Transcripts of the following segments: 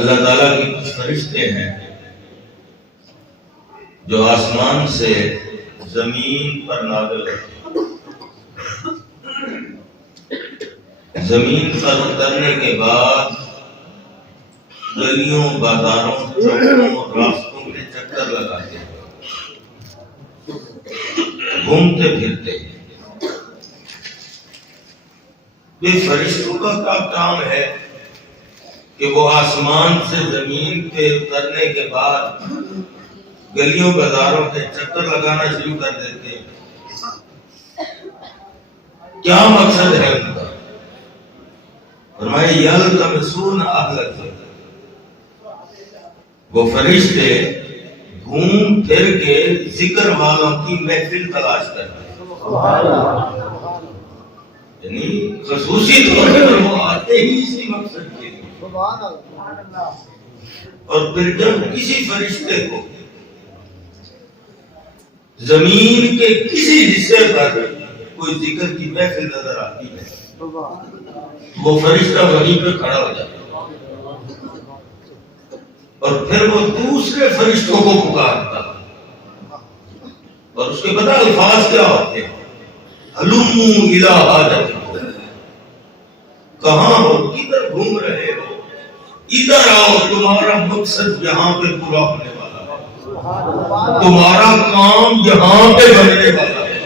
اللہ تعالیٰ کے کچھ فرشتے ہیں جو آسمان سے زمین پر نازل ہوتے ہیں. زمین پر اترنے کے بعد گلیوں بازاروں چوکوں اور راستوں کے چکر لگاتے ہیں, گھومتے پھرتے ہیں. یہ فرشتوں کا کیا کام ہے کہ وہ آسمان سے زمین پہ اترنے کے بعد گلیوں بازاروں کے چکر لگانا شروع کر دیتے ہیں. کیا مقصد ہے ان کا؟ فرمایا یلتمسون اہل الذکر, وہ فرشتے گھوم پھر کے ذکر والوں کی محفل تلاش کرتے ہیں. یعنی خصوصی طور پر وہ آتے ہی اسی مقصد کے لیے. اور پھر جب کسی فرشتے کو زمین کے کسی حصے پر کوئی ذکر کی محفل نظر آتی ہے, وہ فرشتہ وہیں پہ کھڑا ہو جاتا ہے اور پھر وہ دوسرے فرشتوں کو پکارتا ہے. اور اس کے پتہ الفاظ کیا ہوتے ہیں؟ ہلموا الی حاجتکم, کہاں ہو, کدھر گھوم رہے ہو, ادھر آؤ, تمہارا مقصد یہاں پہ پورا ہونے والا ہے, تمہارا کام یہاں پہ بننے والا ہے.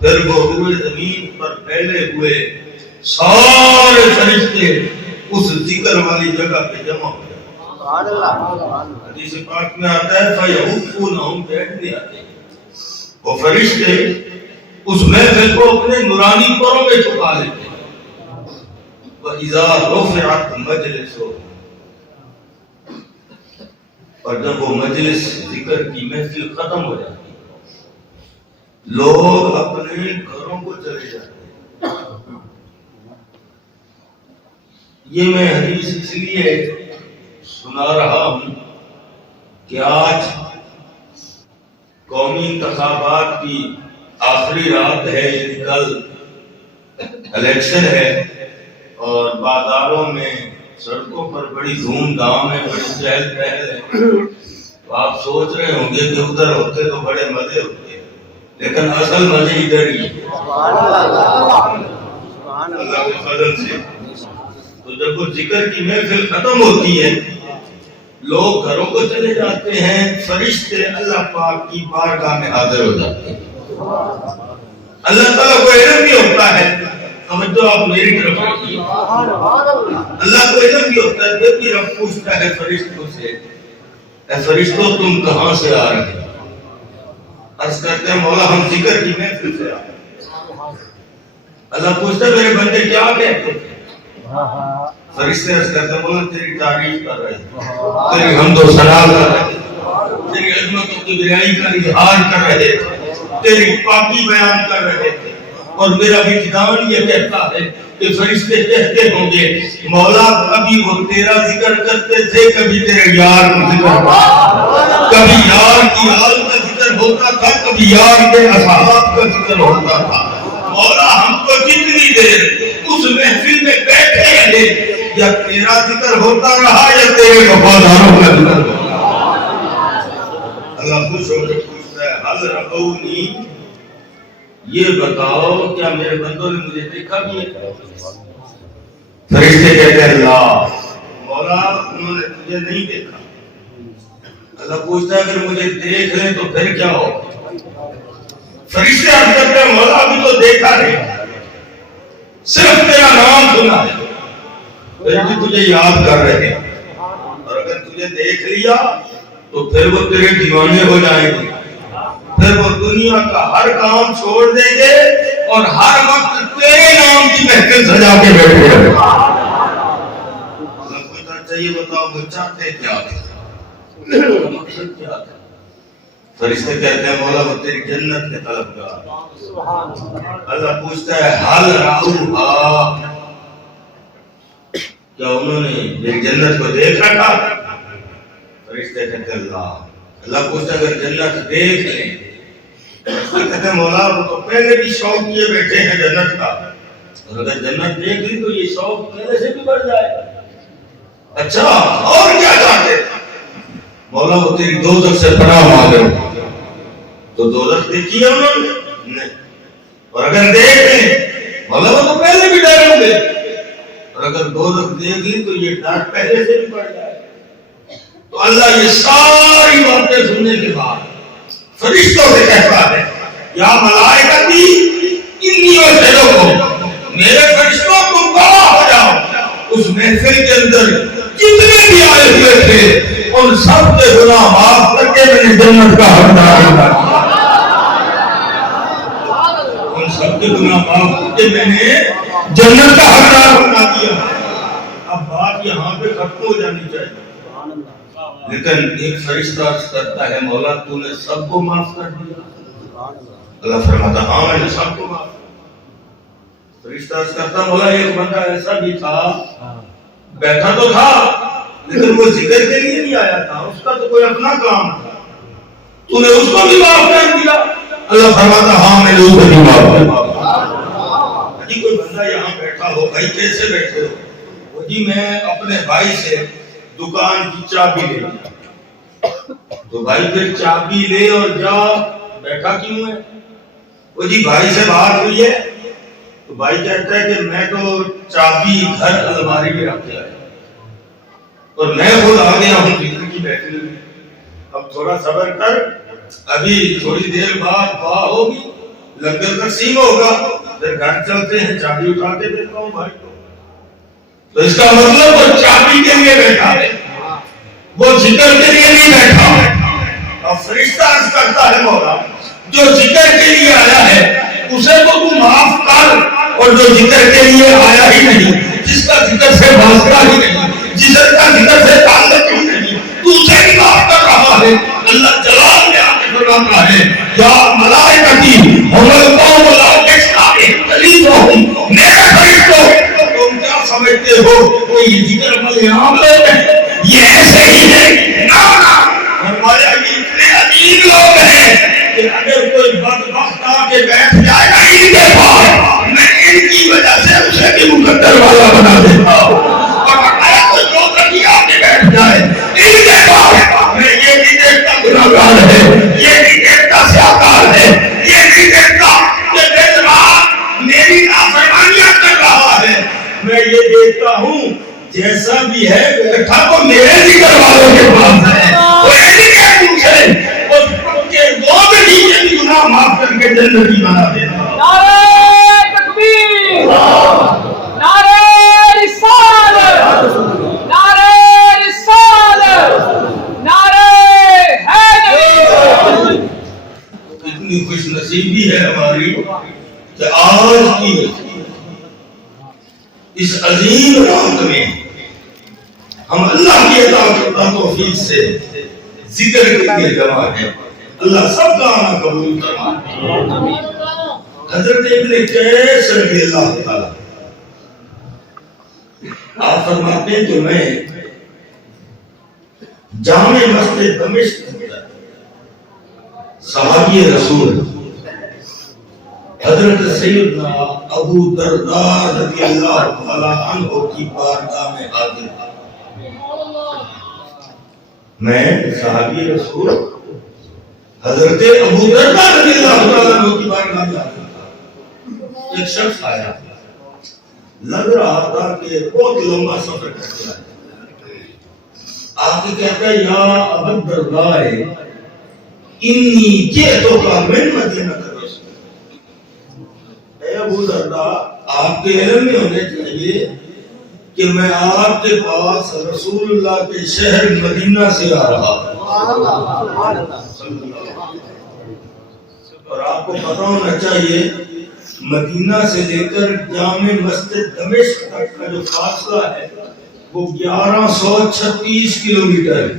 پھر وہ روئے زمین پر پھیلے ہوئے سارے فرشتے اس ذکر والی جگہ پہ جمع ہو جائیں. حدیث پاک میں آتا ہے فَيَعُفُّونَهُمْ, بیٹھنے آتے ہیں وہ فرشتے, اس محفل کو اپنے نورانی پروں میں چھپا لیتے ہیں. وَإِذَا رُفِعَتْ مَجْلِسُهُ, اور جب وہ مجلس ذکر کی محفل ختم ہو جاتی ہے, لوگ اپنے گھروں کو چلے جاتے ہیں. یہ میں حدیث اس لیے سنا رہا ہوں کہ آج قومی انتخابات کی آخری رات ہے, کل الیکشن ہے اور بازاروں میں سڑکوں پر بڑی دھوم دھام ہے, بڑی چہل پہل ہے. تو آپ سوچ رہے ہوں گے کہ ادھر ہوتے تو بڑے مزے ہوتے, لیکن اصل مزے ادھر ہی ہے اللہ کے فضل سے. تو جب وہ ذکر کی محفل ختم ہوتی ہے, لوگ گھروں کو چلے جاتے ہیں, فرشتے اللہ پاک کی بارگاہ میں حاضر ہو جاتے ہیں. اللہ تعالیٰ کو علم بھی ہوتا ہے, توجہ آپ میری طرف رکھیے, اللہ کو علم بھی ہوتا ہے, پھر بھی رب پوچھتا ہے فرشتوں سے, اے فرشتوں تم کہاں سے آ رہے ہیں؟ عرض کرتے ہیں مولا ہم ذکر کی محفل سے آ رہے ہیں. اللہ پوچھتا ہے میرے بندے کیا کہتے ہیں؟ فرشتے عرض کرتے ہیں مولا تیری تعریف کر رہے ہیں, تیری حمد و ثنا کر رہے ہیں, تیری عظمت و کبریائی کا اظہار کر رہے ہیں, تیری پاکی بیان کر رہے تھے. اور میرا وجدان یہ کہتا ہے کہ فرشتے کہتے ہوں گے مولا کبھی وہ تیرا ذکر کرتے تھے, کبھی تیرے یار کا ذکر ہوتا, کبھی یار کی آل کا ذکر ہوتا تھا, کبھی یار کے اصحاب کا ذکر ہوتا تھا. مولا ہم کو جتنی دیر اس محفل میں بیٹھے رہے, یا تیرا ذکر ہوتا رہا یا تیرے وفاداروں کا ذکر ہوتا رہا. اللہ خوش ہو کے پوچھتا ہے حل ربونی, یہ بتاؤ کیا میرے بندوں نے مجھے دیکھا بھی ہے؟ فرشتے کہتے ہیں اللہ مولا انہوں نے تجھے نہیں دیکھا. اللہ پوچھتا ہے اگر مجھے دیکھ لیں تو پھر کیا ہو؟ فرشتے عرض کرتے ہیں مولا ابھی تو دیکھا نہیں, صرف تیرا نام سنا ہے, پھر بھی تجھے یاد کر رہے ہیں, اور اگر تجھے دیکھ لیا تو پھر وہ تیرے دیوانے ہو جائیں گے, پھر وہ دنیا کا ہر کام چھوڑ دیں گے اور ہر وقت تیرے نام کی محفل سجا کے بیٹھے رہے. اللہ پوچھنا چاہیے بتاؤ وہ چاہتے کیا تھے, مقصد کیا تھا؟ فرشتے کہتے ہیں مولا وہ تیری جنت کے طلبگار. اللہ پوچھتا ہے حل رأوہا, کیا انہوں نے میری جنت کو دیکھ رکھا؟ فرشتے کہتے ہیں اللہ پوچھتا ہے اگر جنت دیکھ لیں, کہتے ہیں مولا وہ تو پہلے بھی شوق کیے بیٹھے ہیں جنت کا, اور اگر جنت دیکھ لی تو یہ شوق پہلے سے بھی بڑھ جائے. اچھا اور کیا چاہتے؟ مولا وہ تیری دوزخ سے پناہ مانگ رہے ہو. تو دوزخ دیکھی ہے انہوں نے؟ نہیں. اور اگر دیکھ لیں مولا وہ تو پہلے بھی ڈرے ہوں گے. اور اگر دوزخ دیکھ لی تو یہ ڈر پہلے سے بھی پڑ جائے. تو اللہ یہ ساری باتیں سننے کے بعد فرشتوں سے کہتا ہے یا ملائکتی انی وسلوکم، میرے فرشتوں تم گواہ ہو جاؤ. اس محفل کے اندر جتنے بھی آئے ہوئے تھے ان سب کے گناہ معاف کر کے میں نے جنت کا حقدار بنا دیا. ان سب کے گناہ معاف کر کے میں نے جنت کا حقدار بنا دیا. اب بات یہاں پہ ختم ہو جانی چاہیے. لیکن ایک فرشتہ عرض کرتا ہے مولا تو نے سب کو معاف کر دیا؟ اللہ فرماتا ہاں میں نے سب کو معاف. فرشتہ عرض کرتا مولا ایک بندہ ایسا بھی تھا بیٹھا تو تھا لیکن وہ ذکر کے لیے نہیں آیا تھا، اس کا تو کوئی اپنا کام تھا، تو نے اس کو بھی معاف کر دیا؟ اللہ فرماتا ہاں میں نے اس کو بھی معاف کر دیا. جی کوئی بندہ یہاں بیٹھا ہو، بھائی کیسے بیٹھے ہو؟ وہ جی میں اپنے بھائی سے دکان کی چابی لے لیا. تو بھائی پھر چابی لے اور جا، بیٹھا کیوں ہے؟ وہ جی بھائی سے بات ہوئی ہے. تو بھائی کہتا ہے کہ میں تو چابی گھر الماری میں رکھ کے آیا اور میں خود آ گیا ہوں ذکر کی بیٹھنے میں. اب تھوڑا صبر کر، ابھی تھوڑی دیر بعد دعا ہوگی، لنگر تقسیم ہوگا، پھر گھر چلتے ہیں، چابی اٹھا کے دیتا ہوں بھائی کو. تو اس کا مطلب وہ چابی کے لیے بیٹھا ہے، وہ ذکر کے لیے نہیں بیٹھا. اب فرشتہ عرض کرتا ہے مولا جو ذکر کے لیے آیا ہے اسے تو تو معاف کر، اور جو ذکر کے لیے آیا ہی نہیں، جس کا ذکر سے واسطہ ہی نہیں، جس کا ذکر سے تعلق ہی نہیں، تو اسے بھی معاف کر رہا ہے. اللہ جلال میں آ کے فرماتا ہے یا ملائکتی ہم القوم لا یستعجلون، میرے فرشتوں تم کیا سمجھتے ہو کہ یہ ذکر والے عام لوگ ہیں؟ یہ ایسے ہی ہیں؟ نا فرمایا یہ اتنے عجیب لوگ ہیں کہ اگر کوئی بدبخت آ کے بیٹھ جائے گا ان کے پاس، میں ان کی وجہ سے اسے بھی مقدر والا بنا دیتا ہوں. اور اگر کوئی دوزخی آ کے بیٹھ جائے ان کے پاس، میں یہ نہیں دیکھتا گناہگار ہے، یہ نہیں دیکھتا سیاہکار ہے، یہ نہیں دیکھتا کہ دن رات میری نافرمانیاں کر رہا ہے، میں یہ دیکھتا ہوں جیسا بھی ہے بیٹھا وہ میرے ذکر والوں کے پاس ہے. وہ ایسی کہ پوچھے گناہ معاف کر کے جنتی بنا دیتا. نعرہ تکبیر، نعرہ رسالت، نعرہ رسالت، نعرہ حیدری. اتنی خوش نصیبی ہے ہماری کہ آج کی اس عظیم رات میں ہم اللہ کی عطا کردہ توفیق سے ذکر کے لیے جمع ہیں. اللہ سب کا آنا قبول فرمائے. حضرت ابن قیس رضی اللہ تعالی آپ فرماتے ہیں کہ میں جامع مسجد دمشق میں صحابی رسول حضرت سیدنا ابو درداء رضی اللہ تعالی عنہ کی بارگاہ میں حاضر تھا. میں صحابی رسول حضرت ابو درداء رضی اللہ تعالی عنہ کی بارگاہ میں حاضر تھا. ایک شخص آیا، لگ رہا تھا کہ بہت لمبا سفر کرتا ہے. آپ کے کہتا ہے یا ابو درداء انی جئتو کا من مدینہ الرسول. اے ابو درداء آپ کے علم میں ہونے چاہیے کہ میں آپ کے پاس رسول اللہ کے شہر مدینہ سے آ رہا ہوں. اور آپ کو پتہ ہونا چاہیے مدینہ سے لے کر جامع مسجد دمشق تک کا جو فاصلہ ہے وہ 1136 کلومیٹر ہے.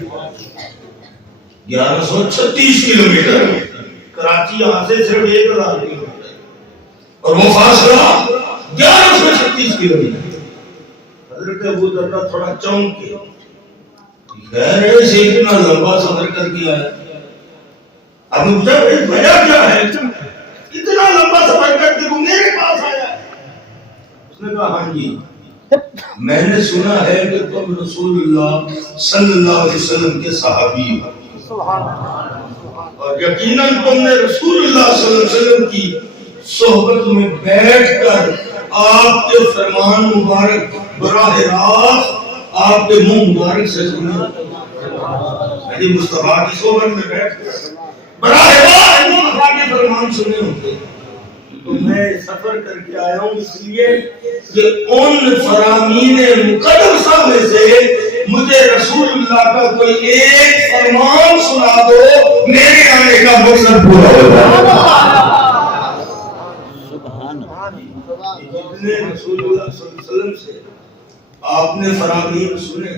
1136 کلومیٹر. کراچی یہاں سے صرف 1000 کلومیٹر اور وہ فاصلہ 1136 کلومیٹر. حضرت ابو درداء تھوڑا چونکے، خیر ہے سے اتنا لمبا سفر کر کے آیا. اب مجھے وجہ کیا ہے اتنا لمبا سفر کر کے وہ میرے پاس آیا؟ اس نے کہا ہاں جی میں نے سنا ہے کہ تم رسول اللہ صلی اللہ علیہ وسلم کے صحابی ہو، اور یقیناً تم نے رسول اللہ صلی اللہ علیہ وسلم کی صحبت میں بیٹھ کر آپ کے فرمان مبارک براہ راست آپ کے منہ مبارک سے سنا، یعنی مصطفیٰ کی صحبت میں بیٹھ کر براہ راست مصطفیٰ کے فرمان سنے ہوتے۔ تو میں سفر کر کے آیا ہوں اس لیے کہ ان فرامین مقدسہ میں سے مجھے رسول اللہ کا کوئی ایک فرمان سنا دو، میرے آنے کا مقصد پورا ہو جائے۔ جتنے رسول اللہ صلی اللہ علیہ وسلم سے آپ نے فرامین سنے